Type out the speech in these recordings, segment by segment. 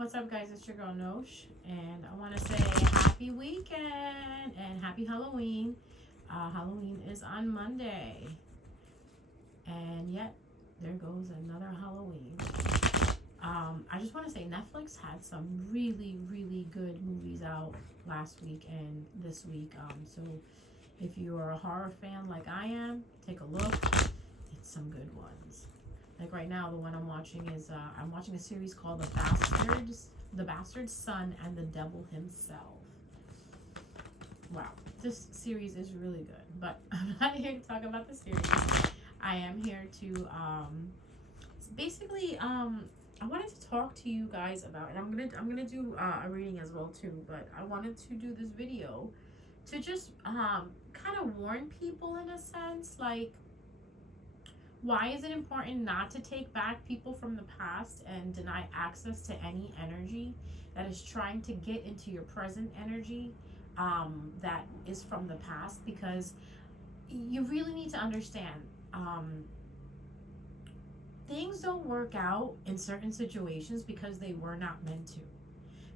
What's up, guys? It's your girl Nosh, and I want to say happy weekend and happy Halloween. Halloween is on Monday, and yet there goes another Halloween. I just want to say Netflix had some really, really good movies out last week and this week. So if you're a horror fan like I am, take a look. It's some good ones. Like right now, the one I'm watching is I'm watching a series called The Bastard's Son, and the Devil Himself. Wow, this series is really good. But I'm not here to talk about the series. I am here to basically I wanted to talk to you guys about, and I'm gonna do a reading as well too. But I wanted to do this video to just kind of warn people in a sense, like, why is it important not to take back people from the past and deny access to any energy that is trying to get into your present energy that is from the past? Because you really need to understand, things don't work out in certain situations because they were not meant to.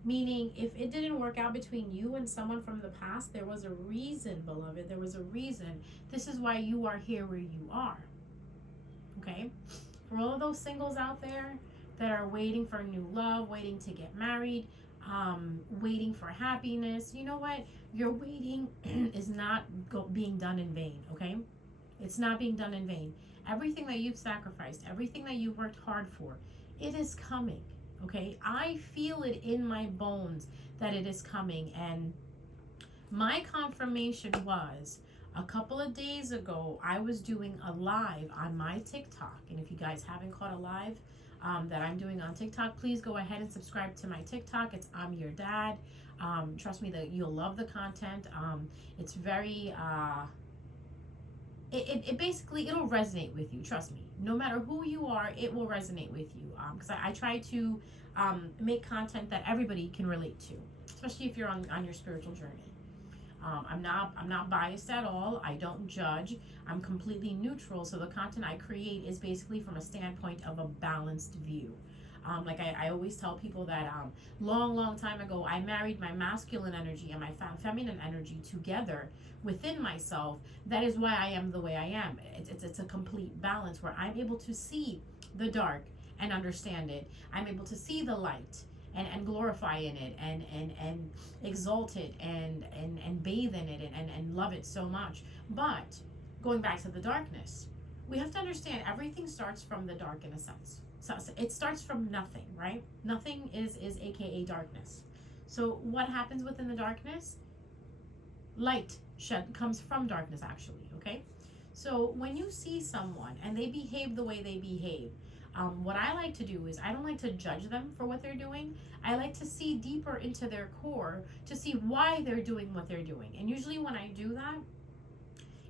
Meaning, if it didn't work out between you and someone from the past, there was a reason, beloved. There was a reason. This is why you are here where you are. Okay? For all of those singles out there that are waiting for new love, waiting to get married, waiting for happiness, you know what? Your waiting is not being done in vain, okay? It's not being done in vain. Everything that you've sacrificed, everything that you've worked hard for, it is coming, okay? I feel it in my bones that it is coming. And my confirmation was, a couple of days ago, I was doing a live on my TikTok. And if you guys haven't caught a live that I'm doing on TikTok, please go ahead and subscribe to my TikTok. It's I'm Your Dad. Trust me that you'll love the content. It's very, it basically, it'll resonate with you. Trust me. No matter who you are, it will resonate with you. Because I try to make content that everybody can relate to, especially if you're on your spiritual journey. I'm not biased at all. I don't judge. I'm completely neutral. So the content I create is basically from a standpoint of a balanced view. Like I always tell people that long time ago, I married my masculine energy and my feminine energy together within myself. That is why I am the way I am. It's a complete balance where I'm able to see the dark and understand it. I'm able to see the light and glorify in it and exalt it and bathe in it and love it so much. But going back to the darkness, we have to understand everything starts from the dark in a sense. So it starts from nothing, right? Nothing is aka darkness. So what happens within the darkness? Light comes from darkness, actually, okay? So when you see someone and they behave the way they behave, what I like to do is I don't like to judge them for what they're doing. I like to see deeper into their core to see why they're doing what they're doing. And usually when I do that,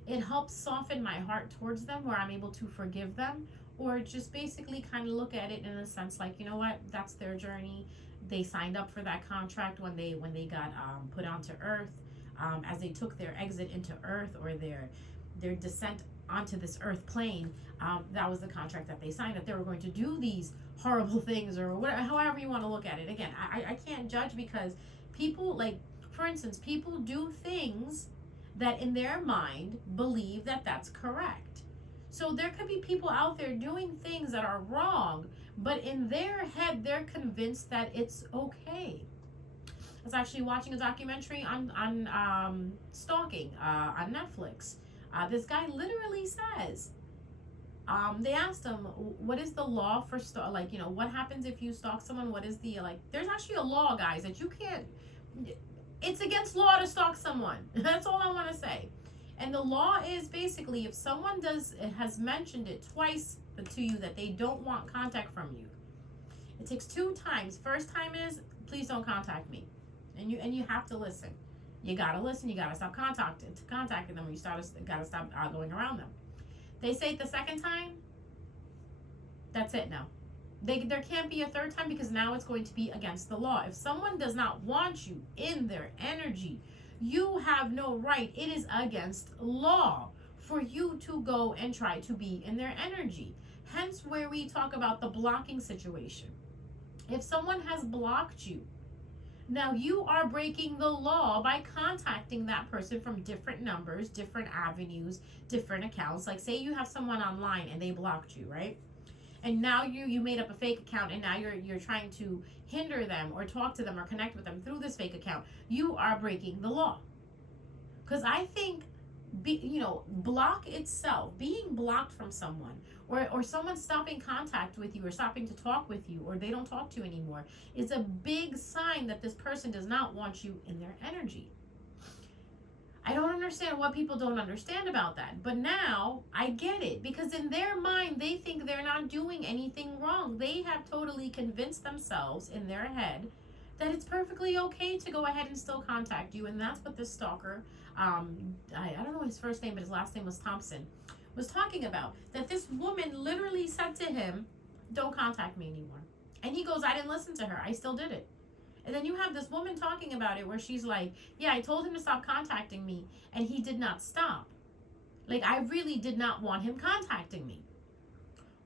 it helps soften my heart towards them, where I'm able to forgive them, or just basically kind of look at it in a sense like, you know what, that's their journey. They signed up for that contract when they got put onto Earth, as they took their exit into Earth, or their descent onto this earth plane. That was the contract that they signed, that they were going to do these horrible things, or whatever, however you want to look at it. Again, I can't judge, because people, like, for instance, people do things that in their mind believe that that's correct. So there could be people out there doing things that are wrong, but in their head they're convinced that it's okay. I was actually watching a documentary on stalking on Netflix. This guy literally says, they asked him, what is the law for like, you know, what happens if you stalk someone? What is the, like, there's actually a law, guys, that you can't, it's against law to stalk someone. That's all I want to say. And the law is basically, if someone has mentioned it twice to you that they don't want contact from you, it takes 2 times. First time is, please don't contact me. And you have to listen. You gotta listen. You gotta stop contacting them. You gotta stop going around them. They say it the second time, that's it now. There can't be a third time, because now it's going to be against the law. If someone does not want you in their energy, you have no right. It is against law for you to go and try to be in their energy. Hence where we talk about the blocking situation. If someone has blocked you, now you are breaking the law by contacting that person from different numbers, different avenues, different accounts. Like say you have someone online and they blocked you, right? And now you made up a fake account, and now you're trying to hinder them or talk to them or connect with them through this fake account. You are breaking the law. Because I think block itself, being blocked from someone, or someone stopping contact with you or stopping to talk with you, or they don't talk to you anymore, is a big sign that this person does not want you in their energy. I don't understand what people don't understand about that. But now I get it, because in their mind, they think they're not doing anything wrong. They have totally convinced themselves in their head that it's perfectly okay to go ahead and still contact you. And that's what this stalker, I don't know his first name, but his last name was Thompson, was talking about. That this woman literally said to him, don't contact me anymore. And he goes, I didn't listen to her. I still did it. And then you have this woman talking about it where she's like, yeah, I told him to stop contacting me and he did not stop. Like, I really did not want him contacting me.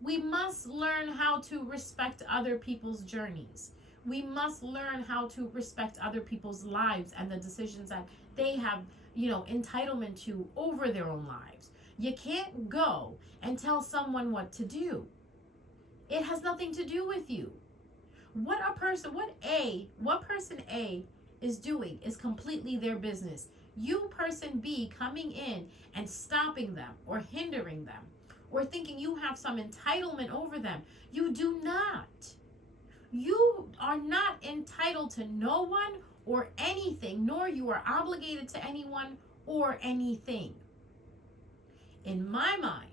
We must learn how to respect other people's journeys. We must learn how to respect other people's lives and the decisions that they have, entitlement to over their own lives. You can't go and tell someone what to do. It has nothing to do with you. What person A is doing is completely their business. You, person B, coming in and stopping them or hindering them or thinking you have some entitlement over them, you do not. You are not entitled to no one or anything, nor you are obligated to anyone or anything. In my mind,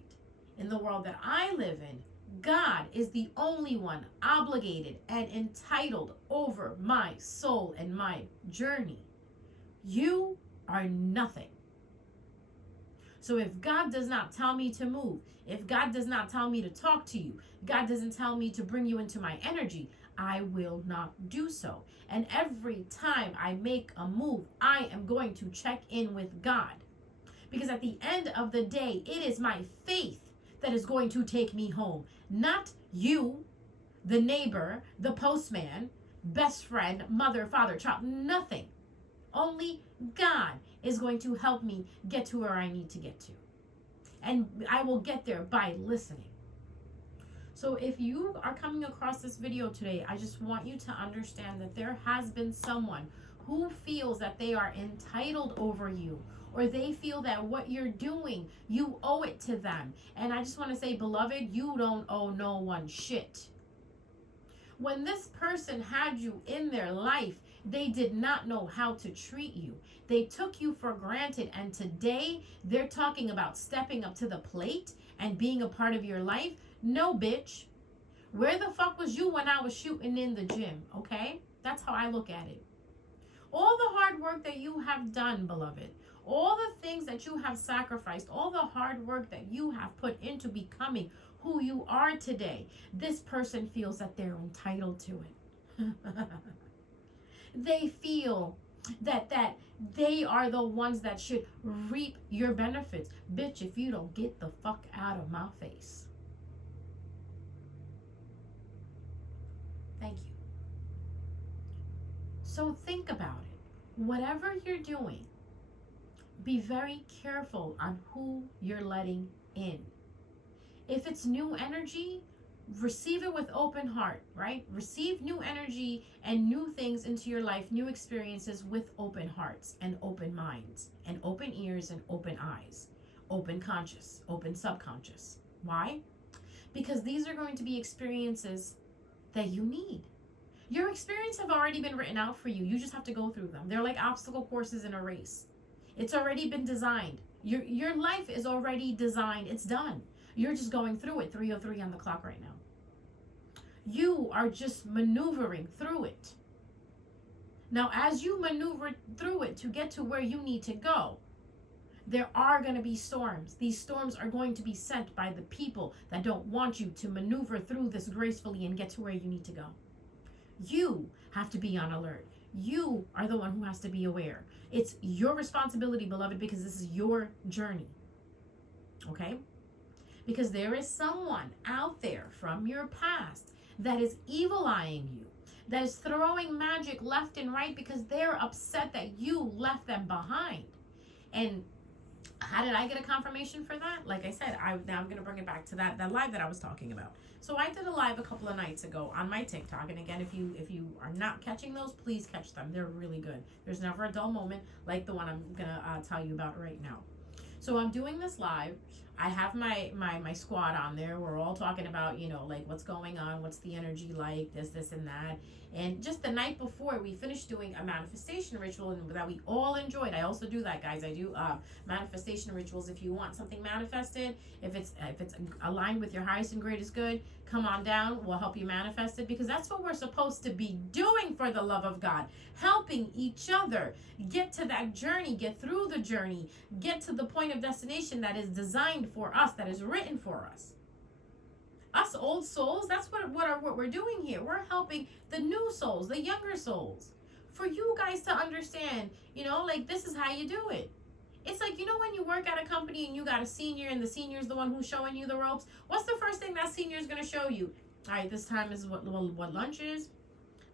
in the world that I live in, God is the only one obligated and entitled over my soul and my journey. You are nothing. So if God does not tell me to move, if God does not tell me to talk to you, God doesn't tell me to bring you into my energy, I will not do so. And every time I make a move, I am going to check in with God. Because at the end of the day, it is my faith that is going to take me home. Not you, the neighbor, the postman, best friend, mother, father, child, nothing. Only God is going to help me get to where I need to get to. And I will get there by listening. So if you are coming across this video today, I just want you to understand that there has been someone who feels that they are entitled over you, or they feel that what you're doing, you owe it to them. And I just want to say, beloved, you don't owe no one shit. When this person had you in their life, they did not know how to treat you. They took you for granted, and today they're talking about stepping up to the plate and being a part of your life. No, bitch. Where the fuck was you when I was shooting in the gym, okay? That's how I look at it. All the hard work that you have done, beloved, all the things that you have sacrificed, all the hard work that you have put into becoming who you are today, this person feels that they're entitled to it. They feel that they are the ones that should reap your benefits. Bitch, if you don't get the fuck out of my face. Thank you. So think about it. Whatever you're doing, be very careful on who you're letting in. If it's new energy, receive it with open heart, right? Receive new energy and new things into your life, new experiences with open hearts and open minds and open ears and open eyes, open conscious, open subconscious. Why? Because these are going to be experiences that you need. Your experiences have already been written out for you. You just have to go through them. They're like obstacle courses in a race. It's already been designed. Your life is already designed. It's done. You're just going through it. 3:03 on the clock right now. You are just maneuvering through it. Now, as you maneuver through it to get to where you need to go, there are going to be storms. These storms are going to be sent by the people that don't want you to maneuver through this gracefully and get to where you need to go. You have to be on alert. You are the one who has to be aware. It's your responsibility, beloved, because this is your journey. Okay? Because there is someone out there from your past that is evil eyeing you, that is throwing magic left and right because they're upset that you left them behind. And how did I get a confirmation for that? Like I said, now I'm going to bring it back to that live that I was talking about. So I did a live a couple of nights ago on my TikTok, and again, if you are not catching those, please catch them. They're really good. There's never a dull moment like the one I'm going to tell you about right now. So I'm doing this live. I have my squad on there. We're all talking about, like what's going on, what's the energy like, this, and that. And just the night before, we finished doing a manifestation ritual that we all enjoyed. I also do that, guys. I do manifestation rituals. If you want something manifested, if it's aligned with your highest and greatest good, come on down. We'll help you manifest it, because that's what we're supposed to be doing, for the love of God. Helping each other get to that journey, get through the journey, get to the point of destination that is designed for us, that is written for us. Us old souls, that's what we're doing here. We're helping the new souls, the younger souls, for you guys to understand, like this is how you do it. It's like, when you work at a company and you got a senior and the senior's the one who's showing you the ropes, what's the first thing that senior's going to show you? All right, this time is what lunch is.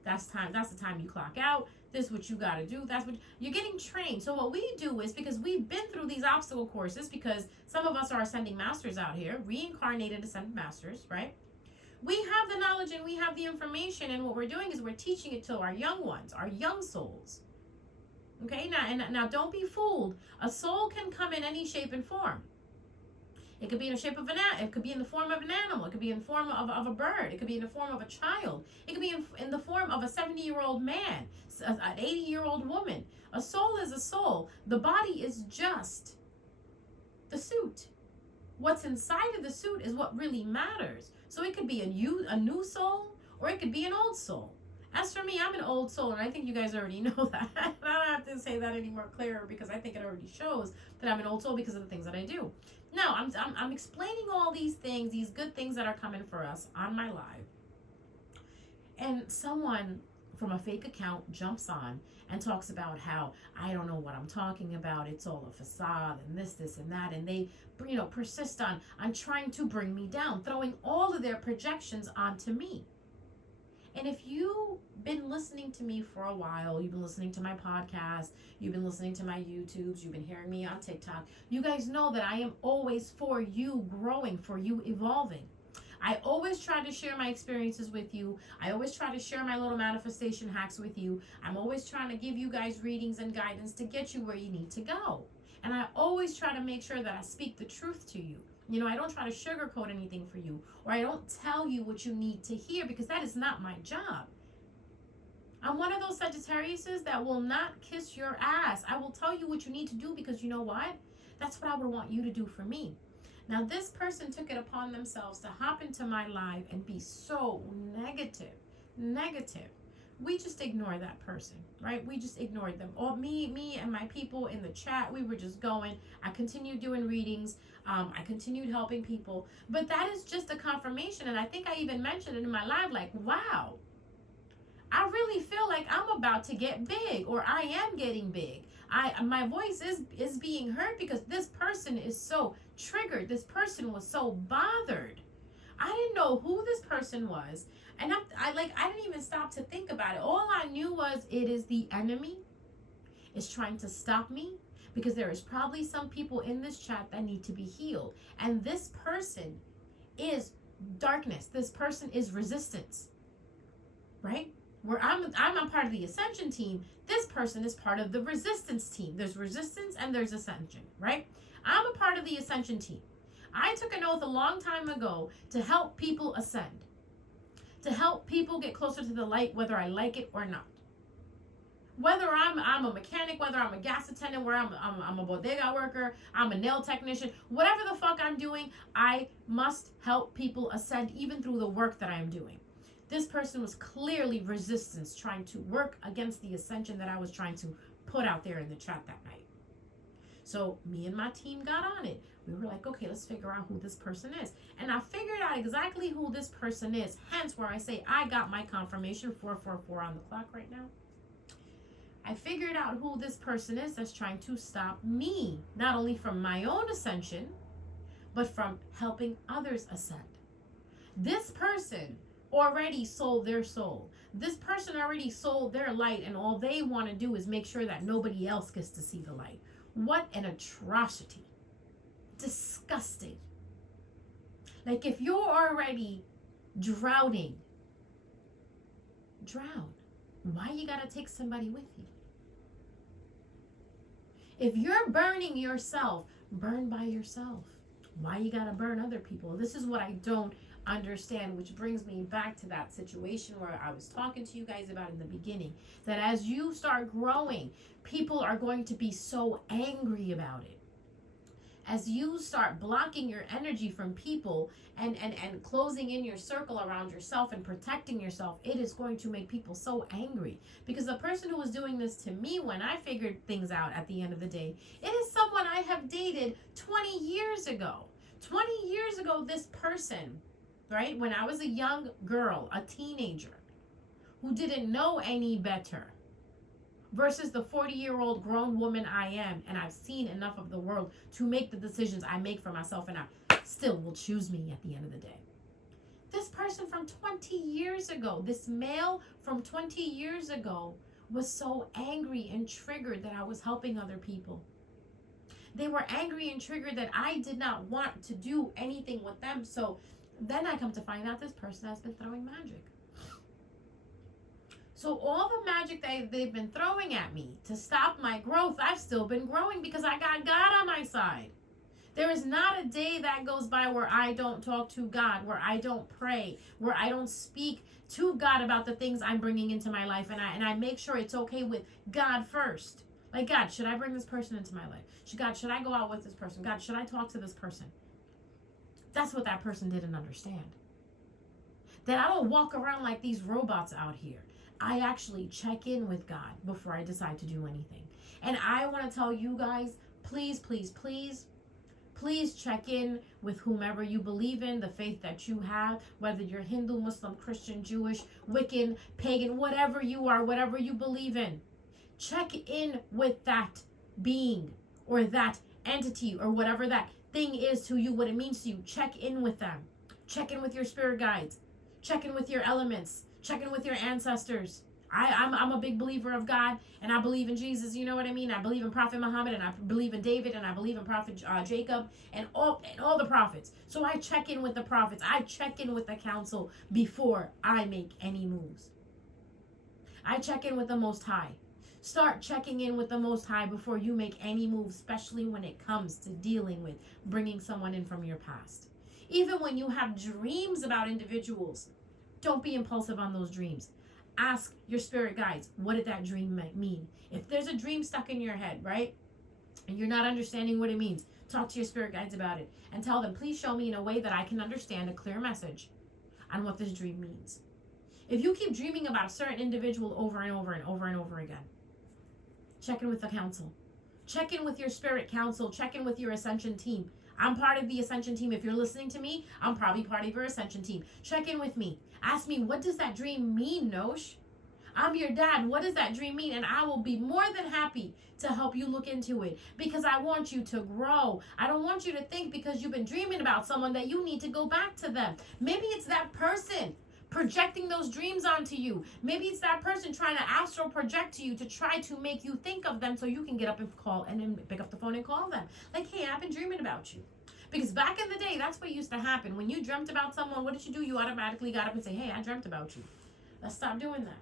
That's the time you clock out. This is what you got to do. That's what you're getting trained. So what we do is, because we've been through these obstacle courses, because some of us are ascending masters out here, reincarnated ascended masters, right? We have the knowledge and we have the information, and what we're doing is we're teaching it to our young ones, our young souls. Okay, now don't be fooled. A soul can come in any shape and form. It could be in the shape of it could be in the form of an animal. It could be in the form of a bird. It could be in the form of a child. It could be in the form of a 70-year-old man, an 80-year-old woman. A soul is a soul. The body is just the suit. What's inside of the suit is what really matters. So it could be a new soul, or it could be an old soul. As for me, I'm an old soul, and I think you guys already know that. I don't have to say that any more clearer, because I think it already shows that I'm an old soul because of the things that I do. No, I'm explaining all these things, these good things that are coming for us on my live. And someone from a fake account jumps on and talks about how I don't know what I'm talking about. It's all a facade and this and that. And they, persist on trying to bring me down, throwing all of their projections onto me. And if you've been listening to me for a while, you've been listening to my podcast, you've been listening to my YouTubes, you've been hearing me on TikTok, you guys know that I am always for you growing, for you evolving. I always try to share my experiences with you. I always try to share my little manifestation hacks with you. I'm always trying to give you guys readings and guidance to get you where you need to go. And I always try to make sure that I speak the truth to you. I don't try to sugarcoat anything for you, or I don't tell you what you need to hear, because that is not my job. I'm one of those Sagittariuses that will not kiss your ass. I will tell you what you need to do, because you know what? That's what I would want you to do for me. Now, this person took it upon themselves to hop into my live and be so negative. We just ignored that person, right? We just ignored them. Or me and my people in the chat, we were just going. I continued doing readings. I continued helping people. But that is just a confirmation. And I think I even mentioned it in my live, like, wow, I really feel like I'm about to get big, or I am getting big. My voice is being heard because this person is so triggered. This person was so bothered. I didn't know who this person was. And I didn't even stop to think about it. All I knew was it is the enemy is trying to stop me, because there is probably some people in this chat that need to be healed. And this person is darkness. This person is resistance, right? Where I'm a part of the ascension team, this person is part of the resistance team. There's resistance and there's ascension, right? I'm a part of the ascension team. I took an oath a long time ago to help people ascend, to help people get closer to the light, whether I like it or not. Whether I'm a mechanic, whether I'm a gas attendant, where I'm a bodega worker, I'm a nail technician, whatever the fuck I'm doing, I must help people ascend, even through the work that I'm doing. This person was clearly resistance, trying to work against the ascension that I was trying to put out there in the chat that night. So me and my team got on it. We were like, okay, let's figure out who this person is. And I figured out exactly who this person is. Hence where I say I got my confirmation, 444 on the clock right now. I figured out who this person is that's trying to stop me, not only from my own ascension, but from helping others ascend. This person already sold their soul. This person already sold their light, and all they want to do is make sure that nobody else gets to see the light. What an atrocity. Disgusting. Like, if you're already drowning, drown. Why you gotta take somebody with you? If you're burning yourself, burn by yourself. Why you gotta burn other people? This is what I don't understand, which brings me back to that situation where I was talking to you guys about in the beginning, that as you start growing, people are going to be so angry about it. As you start blocking your energy from people and closing in your circle around yourself and protecting yourself, it is going to make people so angry. Because the person who was doing this to me when I figured things out at the end of the day, it is someone I have dated 20 years ago. 20 years ago, this person, right, when I was a young girl, a teenager, who didn't know any better, versus the 40-year-old grown woman I am, and I've seen enough of the world to make the decisions I make for myself, and I still will choose me at the end of the day. This person from 20 years ago, this male from 20 years ago, was so angry and triggered that I was helping other people. They were angry and triggered that I did not want to do anything with them. So then I come to find out this person has been throwing magic. So all the magic that they've been throwing at me to stop my growth, I've still been growing because I got God on my side. There is not a day that goes by where I don't talk to God, where I don't pray, where I don't speak to God about the things I'm bringing into my life. And I make sure it's okay with God first. Like, God, should I bring this person into my life? God, should I go out with this person? God, should I talk to this person? That's what that person didn't understand. That I don't walk around like these robots out here. I actually check in with God before I decide to do anything. And I want to tell you guys, please, please, please, please check in with whomever you believe in, the faith that you have, whether you're Hindu, Muslim, Christian, Jewish, Wiccan, pagan, whatever you are, whatever you believe in. Check in with that being or that entity or whatever that thing is to you, what it means to you. Check in with them. Check in with your spirit guides. Check in with your elements. Check in with your ancestors. I'm a big believer of God, and I believe in Jesus, you know what I mean? I believe in Prophet Muhammad, and I believe in David, and I believe in Prophet Jacob, and all the prophets. So I check in with the prophets. I check in with the council before I make any moves. I check in with the Most High. Start checking in with the Most High before you make any moves, especially when it comes to dealing with bringing someone in from your past. Even when you have dreams about individuals, don't be impulsive on those dreams. Ask your spirit guides, what did that dream mean? If there's a dream stuck in your head, right, and you're not understanding what it means, talk to your spirit guides about it and tell them, please show me in a way that I can understand a clear message on what this dream means. If you keep dreaming about a certain individual over and over and over and over again, check in with the council. Check in with your spirit council. Check in with your ascension team. I'm part of the ascension team. If you're listening to me, I'm probably part of your ascension team. Check in with me. Ask me, what does that dream mean, Nosh? I'm your dad. What does that dream mean? And I will be more than happy to help you look into it because I want you to grow. I don't want you to think because you've been dreaming about someone that you need to go back to them. Maybe it's that person projecting those dreams onto you. Maybe it's that person trying to astral project to you to try to make you think of them so you can get up and call and then pick up the phone and call them. Like, hey, I've been dreaming about you. Because back in the day, that's what used to happen. When you dreamt about someone, what did you do? You automatically got up and say, hey, I dreamt about you. Let's stop doing that.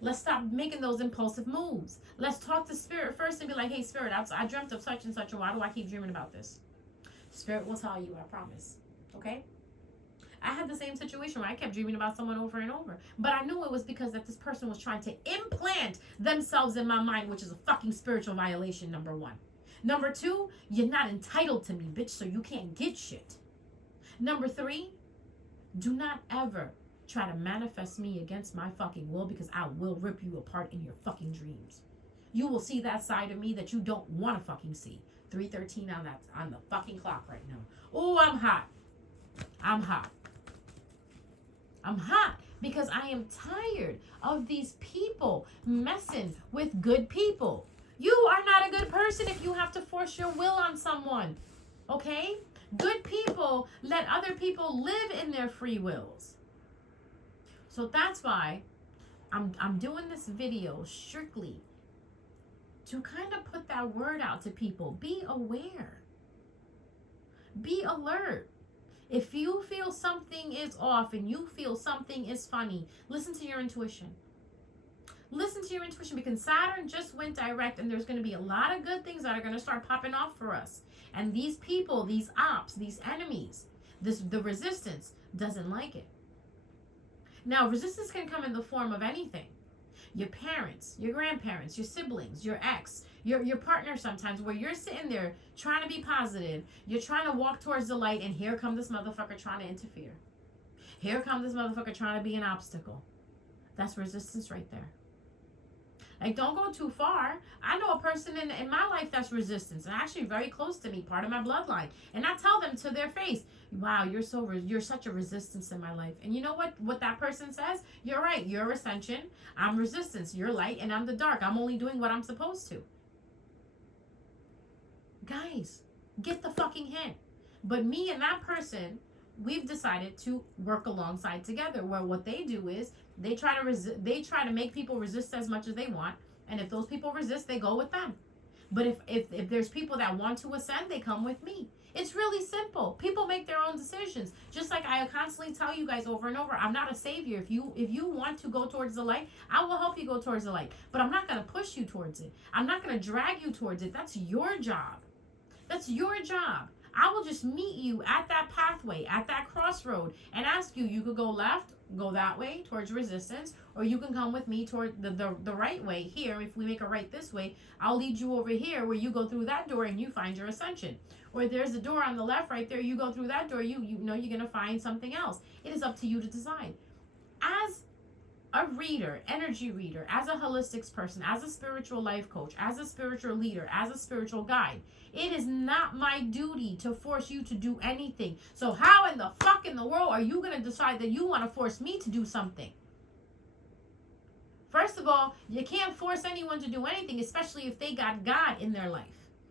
Let's stop making those impulsive moves. Let's talk to Spirit first and be like, hey, Spirit, I dreamt of such and such, and why do I keep dreaming about this? Spirit will tell you, I promise. Okay? I had the same situation where I kept dreaming about someone over and over. But I knew it was because that this person was trying to implant themselves in my mind, which is a fucking spiritual violation, number one. Number two, you're not entitled to me, bitch, so you can't get shit. Number three, do not ever try to manifest me against my fucking will because I will rip you apart in your fucking dreams. You will see that side of me that you don't want to fucking see. 3:13 on the fucking clock right now. Oh, I'm hot. I'm hot. I'm hot because I am tired of these people messing with good people. You are not a good person if you have to force your will on someone, okay? Good people let other people live in their free wills. So that's why I'm doing this video strictly to kind of put that word out to people. Be aware. Be alert. If you feel something is off and you feel something is funny, listen to your intuition. Listen to your intuition, because Saturn just went direct, and there's going to be a lot of good things that are going to start popping off for us. And these people, these ops, these enemies, the resistance doesn't like it. Now, resistance can come in the form of anything. Your parents, your grandparents, your siblings, your ex, your partner sometimes, where you're sitting there trying to be positive, you're trying to walk towards the light, and here comes this motherfucker trying to interfere. Here comes this motherfucker trying to be an obstacle. That's resistance right there. Like, don't go too far. I know a person in my life that's resistance, and actually very close to me, part of my bloodline. And I tell them to their face, wow, you're such a resistance in my life. And you know what that person says? You're right. You're ascension. I'm resistance. You're light, and I'm the dark. I'm only doing what I'm supposed to. Guys, get the fucking hint. But me and that person, we've decided to work alongside together, where what they do is they try to make people resist as much as they want, and if those people resist, they go with them. But if there's people that want to ascend, they come with me. It's really simple. People make their own decisions. Just like I constantly tell you guys over and over, I'm not a savior. If you want to go towards the light, I will help you go towards the light. But I'm not going to push you towards it. I'm not going to drag you towards it. That's your job. That's your job. I will just meet you at that pathway, at that crossroad, and ask you, you could go left, go that way towards resistance, or you can come with me toward the right way here. If we make a right this way, I'll lead you over here where you go through that door and you find your ascension. Or there's a door on the left right there, you go through that door, you know you're going to find something else. It is up to you to decide. As a reader, energy reader, as a holistics person, as a spiritual life coach, as a spiritual leader, as a spiritual guide, it is not my duty to force you to do anything. So how in the fuck in the world are you going to decide that you want to force me to do something? First of all, you can't force anyone to do anything, especially if they got God in their life.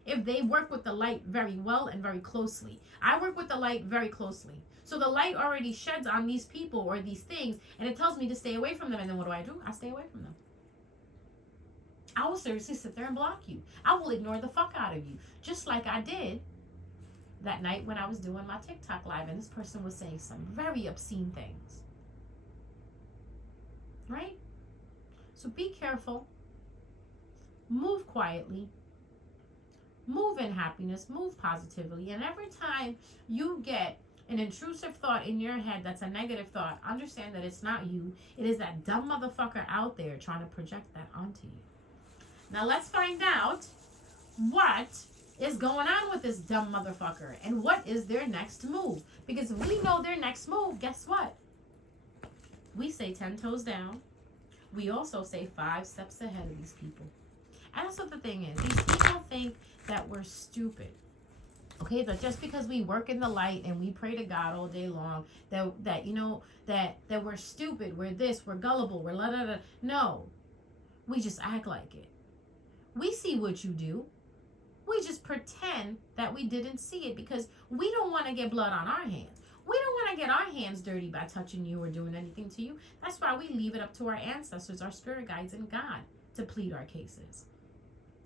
If they work with the light very well and very closely. I work with the light very closely. So the light already sheds on these people or these things, and it tells me to stay away from them. And then what do? I stay away from them. I will seriously sit there and block you. I will ignore the fuck out of you. Just like I did that night when I was doing my TikTok live, and this person was saying some very obscene things. Right? So be careful. Move quietly. Move in happiness. Move positively. And every time you get an intrusive thought in your head that's a negative thought, understand that it's not you. It is that dumb motherfucker out there trying to project that onto you. Now let's find out what is going on with this dumb motherfucker and what is their next move. Because if we know their next move, guess what? We say 10 toes down. We also say 5 steps ahead of these people. And that's what the thing is. These people think that we're stupid. Okay, that just because we work in the light and we pray to God all day long, that we're stupid, we're this, we're gullible, we're la da da. No, we just act like it. We see what you do. We just pretend that we didn't see it because we don't want to get blood on our hands. We don't want to get our hands dirty by touching you or doing anything to you. That's why we leave it up to our ancestors, our spirit guides, and God to plead our cases.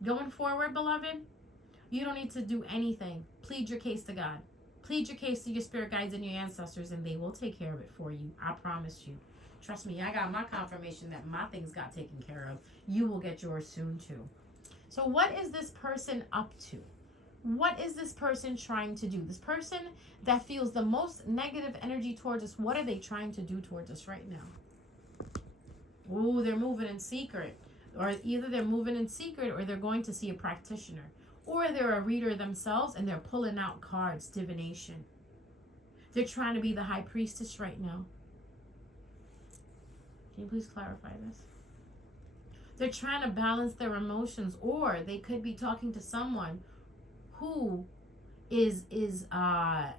Going forward, beloved, you don't need to do anything. Plead your case to God. Plead your case to your spirit guides and your ancestors, and they will take care of it for you. I promise you. Trust me, I got my confirmation that my things got taken care of. You will get yours soon, too. So what is this person up to? What is this person trying to do? This person that feels the most negative energy towards us, what are they trying to do towards us right now? Ooh, they're moving in secret. Or either they're moving in secret or they're going to see a practitioner. Or they're a reader themselves and they're pulling out cards, divination. They're trying to be the high priestess right now. Can you please clarify this? They're trying to balance their emotions, or they could be talking to someone who is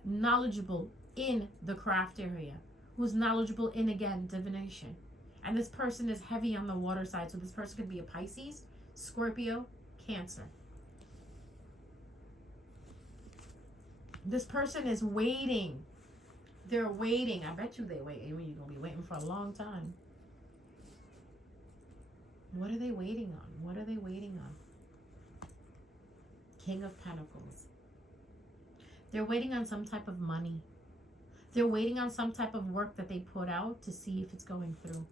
knowledgeable in the craft area, who's knowledgeable in, again, divination. And this person is heavy on the water side, so this person could be a Pisces, Scorpio, Cancer. This person is waiting. They're waiting. I bet you they wait. You're going to be waiting for a long time. What are they waiting on? What are they waiting on? King of Pentacles. They're waiting on some type of money. They're waiting on some type of work that they put out to see if it's going through.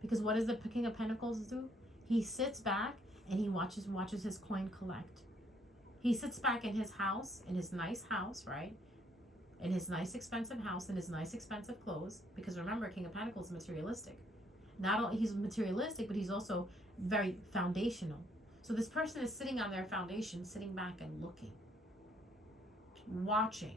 Because what does the King of Pentacles do? He sits back and he watches his coin collect. He sits back in his house, in his nice house, right? In his nice expensive house, in his nice expensive clothes. Because remember, King of Pentacles is materialistic. Not only he's materialistic, but he's also very foundational. So this person is sitting on their foundation, sitting back and looking, watching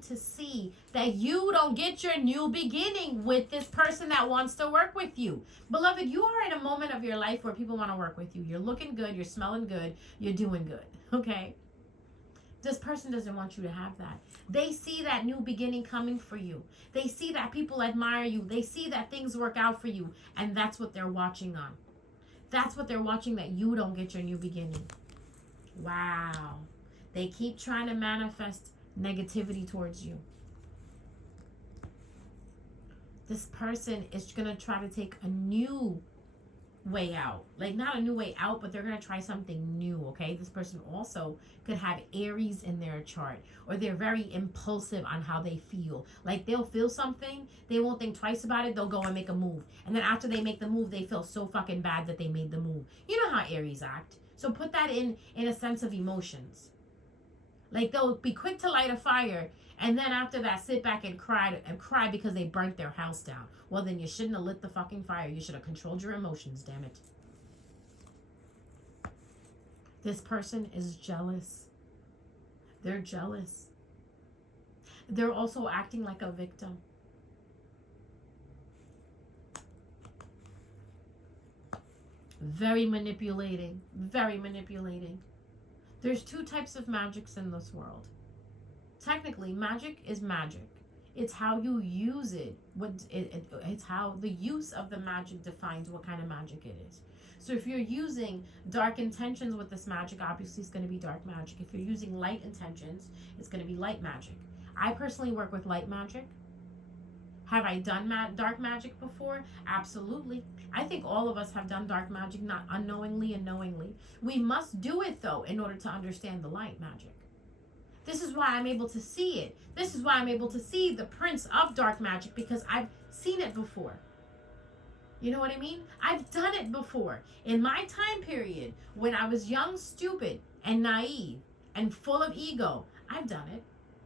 to see that you don't get your new beginning with this person that wants to work with you. Beloved, you are in a moment of your life where people want to work with you. You're looking good, you're smelling good, you're doing good, okay? This person doesn't want you to have that. They see that new beginning coming for you. They see that people admire you. They see that things work out for you, and that's what they're watching on. That's what they're watching, that you don't get your new beginning. Wow. They keep trying to manifest negativity towards you. This person is going to try to take a new way out. Like, not a new way out, but they're going to try something new, okay? This person also could have Aries in their chart, or they're very impulsive on how they feel. Like, they'll feel something, they won't think twice about it, they'll go and make a move. And then after they make the move, they feel so fucking bad that they made the move. You know how Aries act. So put that in a sense of emotions. Like, they'll be quick to light a fire, and then after that, sit back and cry because they burnt their house down. Well, then you shouldn't have lit the fucking fire. You should have controlled your emotions, damn it. This person is jealous. They're jealous. They're also acting like a victim. Very manipulating. Very manipulating. There's two types of magics in this world. Technically, magic is magic. It's how you use it. It's how the use of the magic defines what kind of magic it is. So if you're using dark intentions with this magic, obviously it's going to be dark magic. If you're using light intentions, it's going to be light magic. I personally work with light magic. Have I done dark magic before? Absolutely. I think all of us have done dark magic, not unknowingly and knowingly. We must do it, though, in order to understand the light magic. This is why I'm able to see it. This is why I'm able to see the prince of dark magic, because I've seen it before. You know what I mean? I've done it before. In my time period, when I was young, stupid, and naive, and full of ego, I've done it.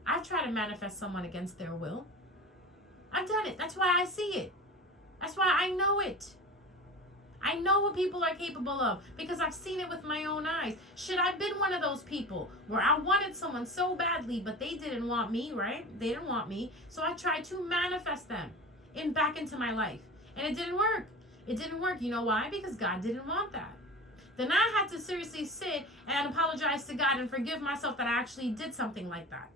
I've tried to manifest someone against their will. I've done it. That's why I see it. That's why I know it. I know what people are capable of because I've seen it with my own eyes. Should I have been one of those people where I wanted someone so badly, but they didn't want me, right? They didn't want me. So I tried to manifest them back into my life. And it didn't work. It didn't work. You know why? Because God didn't want that. Then I had to seriously sit and apologize to God and forgive myself that I actually did something like that.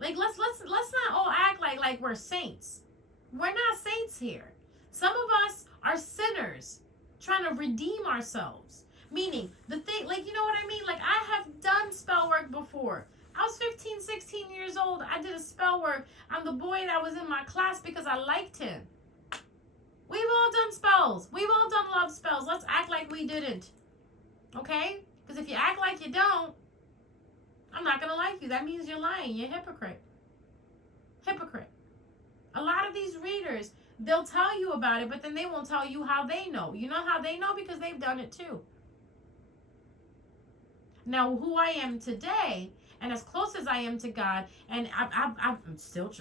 Like, let's not all act like we're saints. We're not saints here. Some of us are sinners trying to redeem ourselves. Meaning, the thing, like, you know what I mean? Like, I have done spell work before. I was 15, 16 years old. I did a spell work on the boy that was in my class because I liked him. We've all done spells. We've all done love spells. Let's act like we didn't. Okay? Because if you act like you don't, I'm not going to like you. That means you're lying. You're a hypocrite. Hypocrite. A lot of these readers, they'll tell you about it, but then they won't tell you how they know. You know how they know? Because they've done it too. Now, who I am today, and as close as I am to God, and I'm still,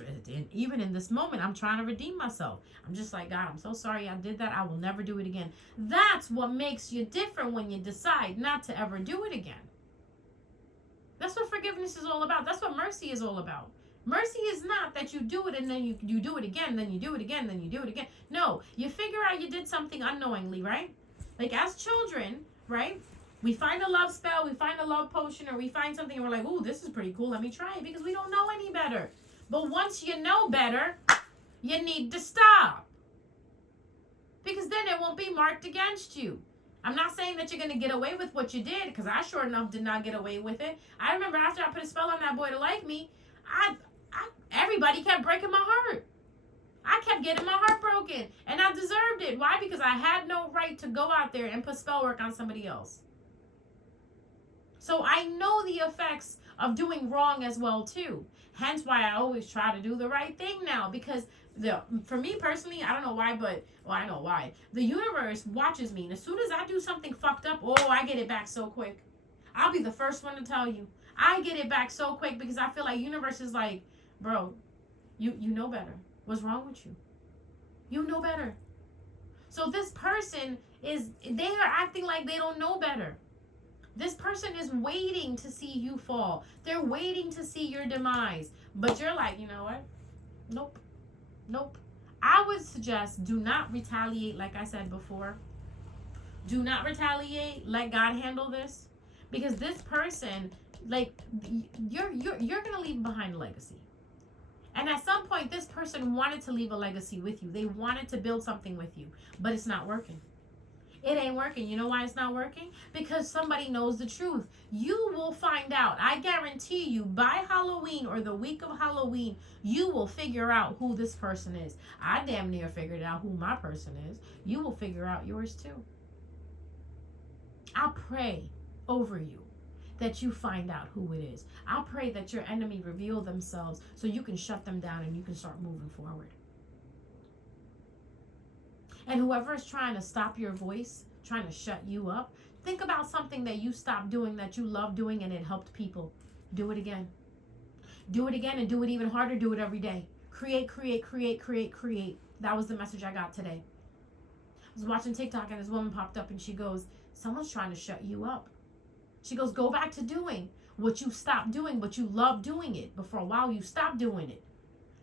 even in this moment, I'm trying to redeem myself. I'm just like, God, I'm so sorry I did that. I will never do it again. That's what makes you different when you decide not to ever do it again. That's what forgiveness is all about. That's what mercy is all about. Mercy is not that you do it and then you do it again, then you do it again, then you do it again. No, you figure out you did something unknowingly, right? Like as children, right? We find a love spell, we find a love potion, or we find something and we're like, ooh, this is pretty cool, let me try it, because we don't know any better. But once you know better, you need to stop. Because then it won't be marked against you. I'm not saying that you're going to get away with what you did, because I sure enough did not get away with it. I remember after I put a spell on that boy to like me, everybody kept breaking my heart. I kept getting my heart broken, and I deserved it. Why? Because I had no right to go out there and put spell work on somebody else. So I know the effects of doing wrong as well too. Hence why I always try to do the right thing now, because for me personally, I don't know why, but well, I know why. The universe watches me, and as soon as I do something fucked up, oh, I get it back so quick. I'll be the first one to tell you. I get it back so quick because I feel like universe is like, bro, you know better. What's wrong with you? You know better. So this person they are acting like they don't know better. This person is waiting to see you fall. They're waiting to see your demise. But you're like, you know what? Nope. Nope. I would suggest do not retaliate, like I said before. Do not retaliate. Let God handle this. Because this person, like, you're gonna leave behind a legacy. And at some point, this person wanted to leave a legacy with you. They wanted to build something with you. But it's not working. It ain't working. You know why it's not working? Because somebody knows the truth. You will find out. I guarantee you, by Halloween or the week of Halloween, you will figure out who this person is. I damn near figured out who my person is. You will figure out yours too. I pray over you that you find out who it is. I pray that your enemy reveal themselves so you can shut them down and you can start moving forward. And whoever is trying to stop your voice, trying to shut you up, think about something that you stopped doing that you love doing and it helped people. Do it again. Do it again and do it even harder. Do it every day. Create, create, create, create, create. That was the message I got today. I was watching TikTok and this woman popped up and she goes, someone's trying to shut you up. She goes, go back to doing what you stopped doing, but you love doing it. But for a while you stopped doing it.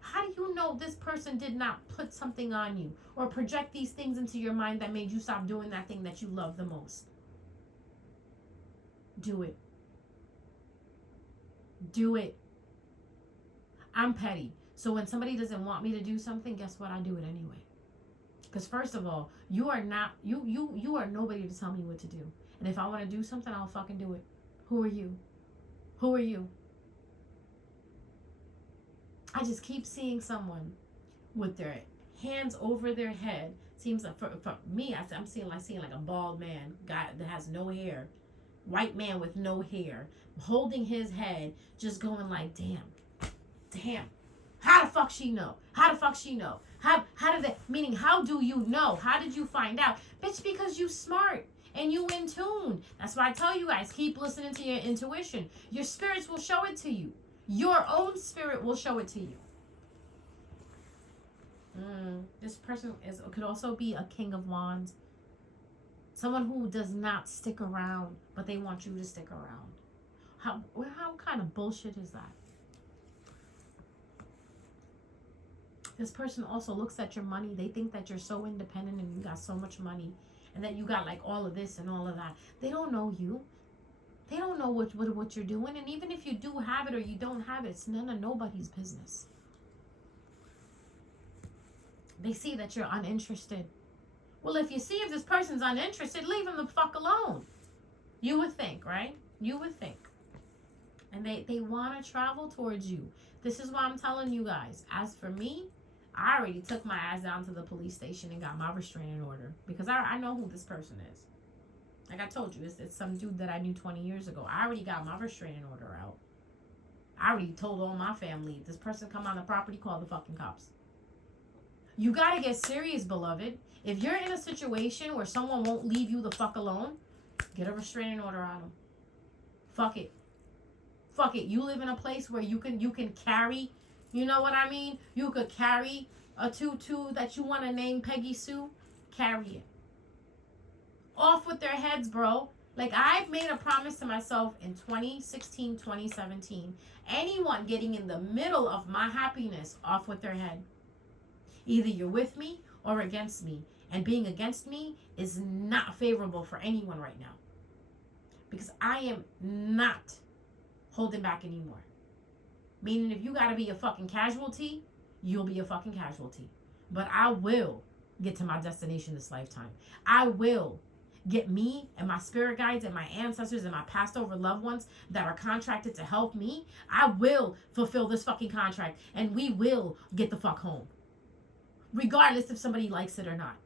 How do you know this person did not put something on you or project these things into your mind that made you stop doing that thing that you love the most? Do it. Do it. I'm petty. So when somebody doesn't want me to do something, guess what? I do it anyway. Because first of all, you are nobody to tell me what to do. And if I want to do something, I'll fucking do it. Who are you? Who are you? I just keep seeing someone with their hands over their head. Seems like for me, I'm seeing like a bald man, guy that has no hair, white man with no hair, holding his head, just going like, damn. How the fuck she know? How the fuck she know? How did that? Meaning, how do you know? How did you find out, bitch? Because you smart. And you in tune. That's why I tell you guys, keep listening to your intuition. Your spirits will show it to you. Your own spirit will show it to you. This person could also be a king of wands. Someone who does not stick around, but they want you to stick around. How kind of bullshit is that? This person also looks at your money. They think that you're so independent and you got so much money and that you got like all of this and all of that. They don't know you. They don't know what you're doing. And even if you do have it or you don't have it, it's none of nobody's business. They see that you're uninterested. Well, if you see if this person's uninterested, leave him the fuck alone. You would think, right? You would think. And they want to travel towards you. This is why I'm telling you guys. As for me, I already took my ass down to the police station and got my restraining order. Because I know who this person is. Like I told you, it's some dude that I knew 20 years ago. I already got my restraining order out. I already told all my family, if this person come on the property, call the fucking cops. You gotta get serious, beloved. If you're in a situation where someone won't leave you the fuck alone, get a restraining order on them. Fuck it. Fuck it. You live in a place where you can carry, you know what I mean? You could carry a tutu that you want to name Peggy Sue. Carry it. Off with their heads, bro. Like, I've made a promise to myself in 2016, 2017. Anyone getting in the middle of my happiness, off with their head. Either you're with me or against me. And being against me is not favorable for anyone right now. Because I am not holding back anymore. Meaning if you gotta be a fucking casualty, you'll be a fucking casualty. But I will get to my destination this lifetime. I will get me and my spirit guides and my ancestors and my passed over loved ones that are contracted to help me. I will fulfill this fucking contract and we will get the fuck home. regardless if somebody likes it or not.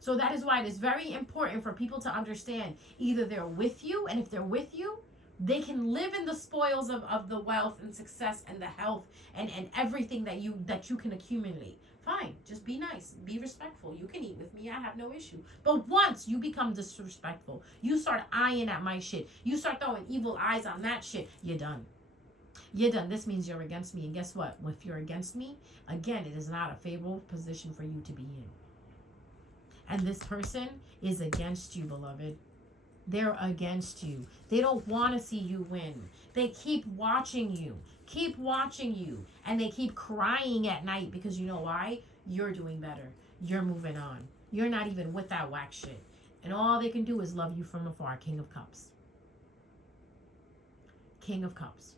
So that is why it is very important for people to understand either they're with you, and if they're with you, they can live in the spoils of the wealth and success and the health and everything that you can accumulate. Fine, just be nice, be respectful. You can eat with me, I have no issue. But once you become disrespectful, you start eyeing at my shit, you start throwing evil eyes on that shit, you're done. You're done. This means you're against me. And guess what? If you're against me, again, it is not a favorable position for you to be in. And this person is against you, beloved. They're against you. They don't want to see you win. They keep watching you. And they keep crying at night because you know why? You're doing better. You're moving on. You're not even with that whack shit. And all they can do is love you from afar. King of Cups. King of Cups.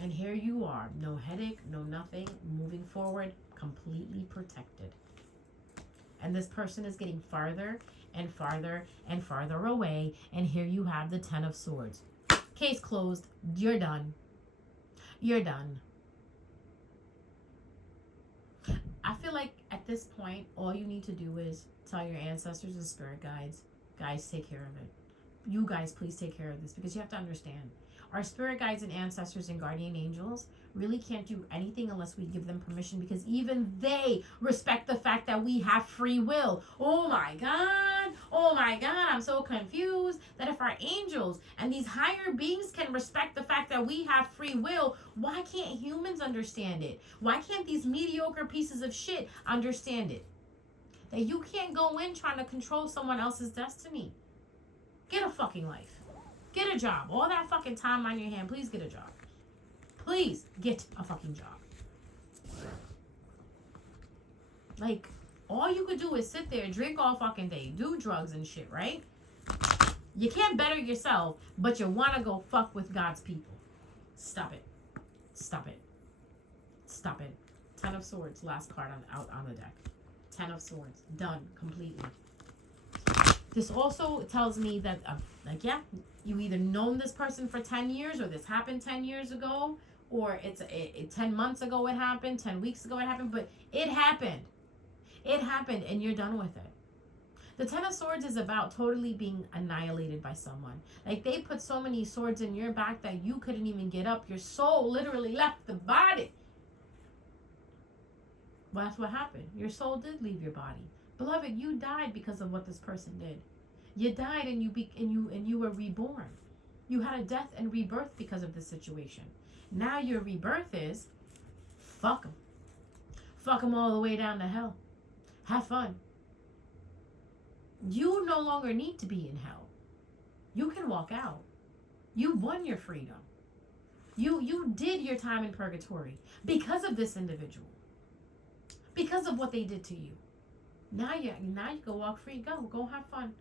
And here you are. No headache, no nothing. Moving forward, completely protected. And this person is getting farther and farther and farther away. And here you have the 10 of Swords. Case closed. You're done. You're done. I feel like at this point, all you need to do is tell your ancestors and spirit guides, guys, take care of it. You guys, please take care of this, because you have to understand. Our spirit guides and ancestors and guardian angels really can't do anything unless we give them permission, because even they respect the fact that we have free will. Oh my God, I'm so confused that if our angels and these higher beings can respect the fact that we have free will, why can't humans understand it? Why can't these mediocre pieces of shit understand it? That you can't go in trying to control someone else's destiny. Get a fucking life. Get a job. All that fucking time on your hand, please get a job. Please get a fucking job. Like, all you could do is sit there, drink all fucking day, do drugs and shit, right? You can't better yourself, but you want to go fuck with God's people. Stop it. Stop it. Stop it. 10 of Swords, last card out on the deck. 10 of Swords. Done. Completely. This also tells me that, you either known this person for 10 years, or this happened 10 years ago, or it's 10 months ago it happened, 10 weeks ago it happened, but it happened. It happened, and you're done with it. The 10 of Swords is about totally being annihilated by someone. Like, they put so many swords in your back that you couldn't even get up. Your soul literally left the body. Well, that's what happened. Your soul did leave your body. Beloved, you died because of what this person did. You died and you were reborn. You had a death and rebirth because of this situation. Now your rebirth is, fuck them. Fuck them all the way down to hell. Have fun. You no longer need to be in hell. You can walk out. You won your freedom. You did your time in purgatory because of this individual. Because of what they did to you. Now you go walk free. Go have fun.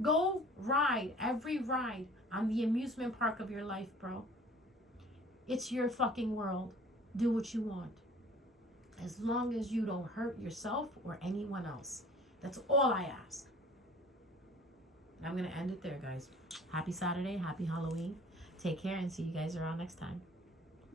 Go ride every ride on the amusement park of your life, bro. It's your fucking world. Do what you want. As long as you don't hurt yourself or anyone else. That's all I ask. And I'm going to end it there, guys. Happy Saturday. Happy Halloween. Take care and see you guys around next time.